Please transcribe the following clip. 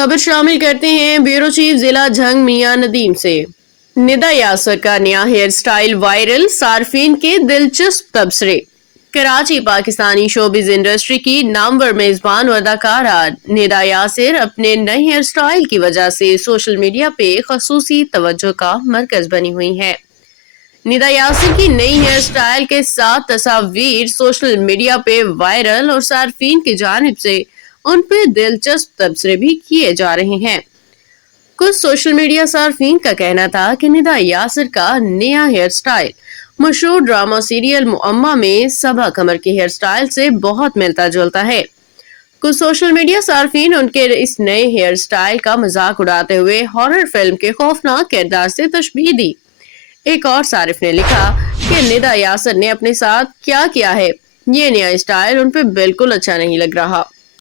खबर शामिल करते हैं ब्यूरो चीफ जिला झंग मियां नदीम से। निदा यासर का नया हेयर स्टाइल वायरल, सार्फिन के दिलचस्प तबसरे। कराची पाकिस्तानी शोबिज इंडस्ट्री की नामवर मेजबान और अदाकारा निदा यासर अपने नए हेयर स्टाइल की वजह से सोशल मीडिया पे खसूसी तवज्जो का मरकज बनी हुई हैं। निदा यासर की नई हेयर स्टाइल के साथ तस्वीर सोशल मीडिया पे वायरल और सार्फिन की जानिब से उन पे दिलचस्प तबसरे भी किए जा रहे हैं। कुछ सोशल मीडिया सार्फिन का कहना था कि निदा यासर का नया हेयर स्टाइल मशहूर ड्रामा सीरियल मुअम्मा में सबा कमर के हेयर स्टाइल से बहुत मिलता जुलता है। कुछ सोशल मीडिया सार्फिन उनके इस नए हेयर स्टाइल का मजाक उड़ाते हुए हॉरर फिल्म के खौफनाक किरदार से तशबीह दी। एक और सारिफ ने लिखा कि निदा यासर ने अपने साथ क्या किया है, ये नया स्टाइल उन पे बिल्कुल अच्छा नहीं लग रहा।